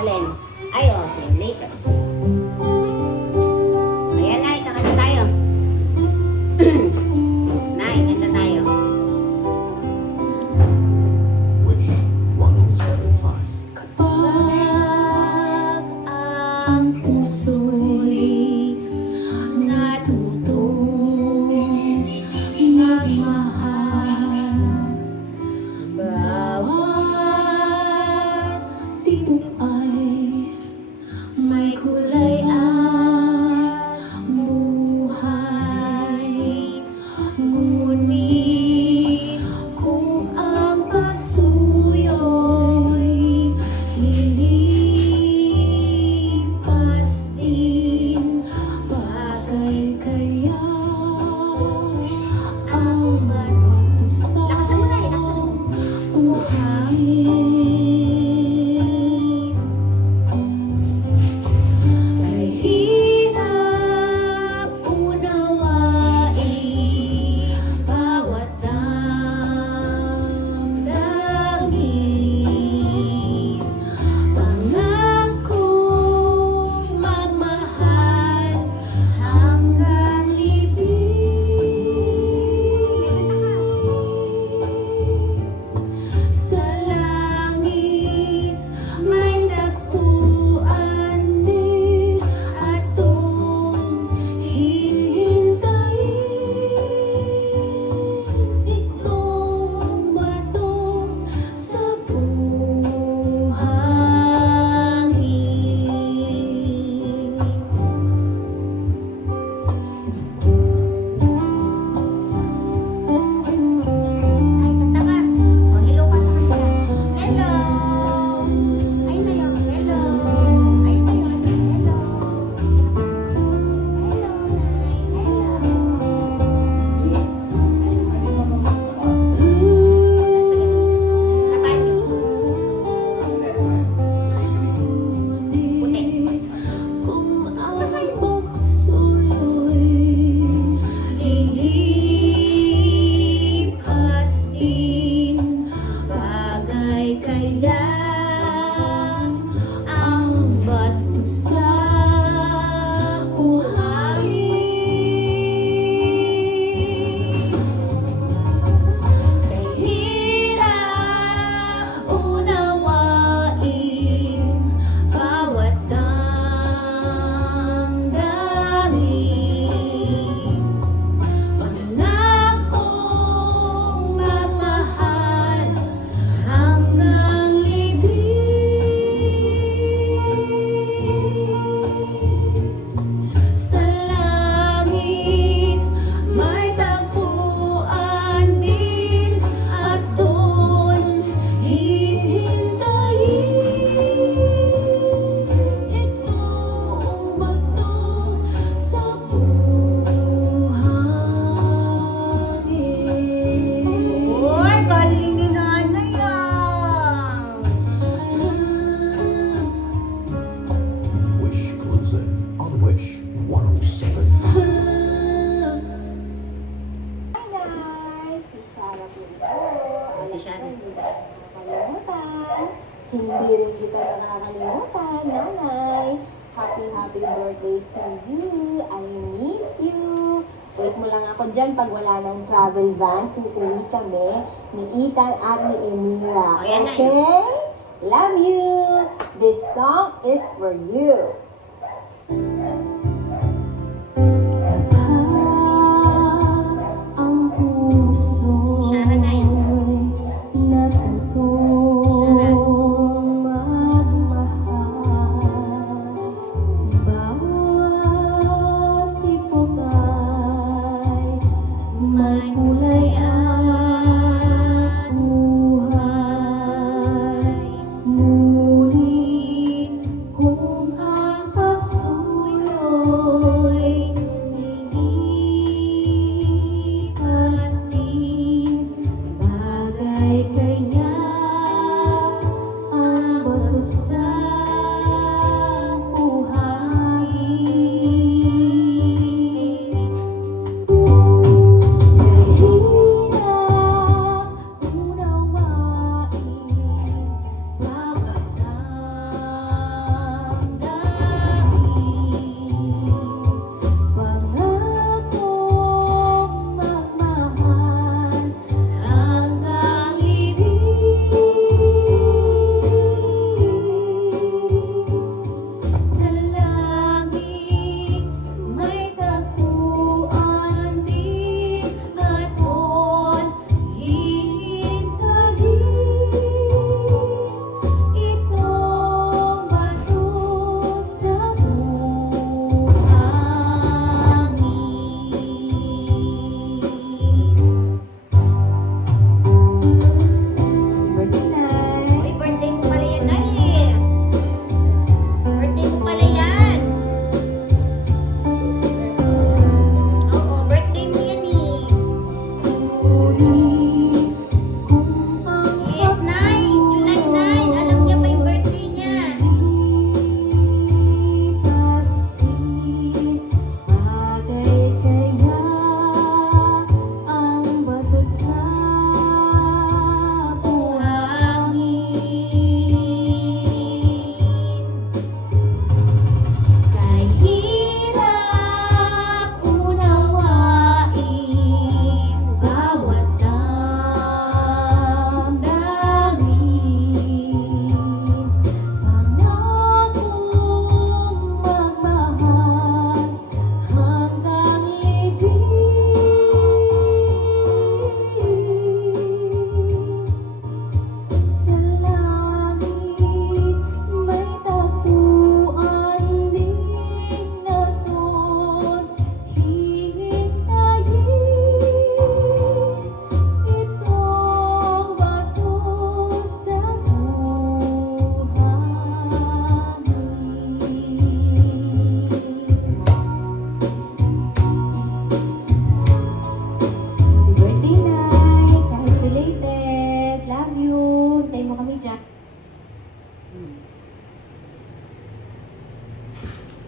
Alin? Ay, oh, same later. Ayan, Nay, kakanta tayo. Nay, kanta tayo. Wish 107.5. Kapag ang puso'y natutong magmahal, bawat tibok ay may kulay ang buhay. Ngunit kung ang pasuyo'y lilipas din, bagay kaya ang bato sa buhangin? Kahirap unawain bawat damdamin, pangakong magmahal hanggang libing. Sa langit may tagpuan din atong hihintayin, itong bato sa Ay, kanta ka. Oh, hello ka sa kanila. Hello. Ay, na yun. Hello. Ay, na yun. Hello. Hello, Ngunit kung ang bukso'y lilipas din, bagay kaya ang bato sa buhangin. Kahirap unawain bawat damdamin, pangakong magmahal hanggang libing. Sa langit may tagpuan din aton hihintayin, itong bato sa buhangin. Uy, galing ni nanay ah. Wish Exclusive on Wish 107.5. Hi guys! Si Shara po ito. Si Shara. Hindi ka nakakalimutan. Hindi rin kita nakakalimutan, nanay. Happy birthday to you. I miss you. Wait mo lang ako dyan pag wala ng travel van. Uuwi kami ni Ethan at ni Emira. Oh, yan na. Okay? Love you. This song is for you. Kapag ang puso'y Shara na yun. natutong magmahal, bawat tipok ay may kulay at buhay. Ngunit kung ang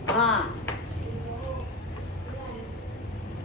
Ah,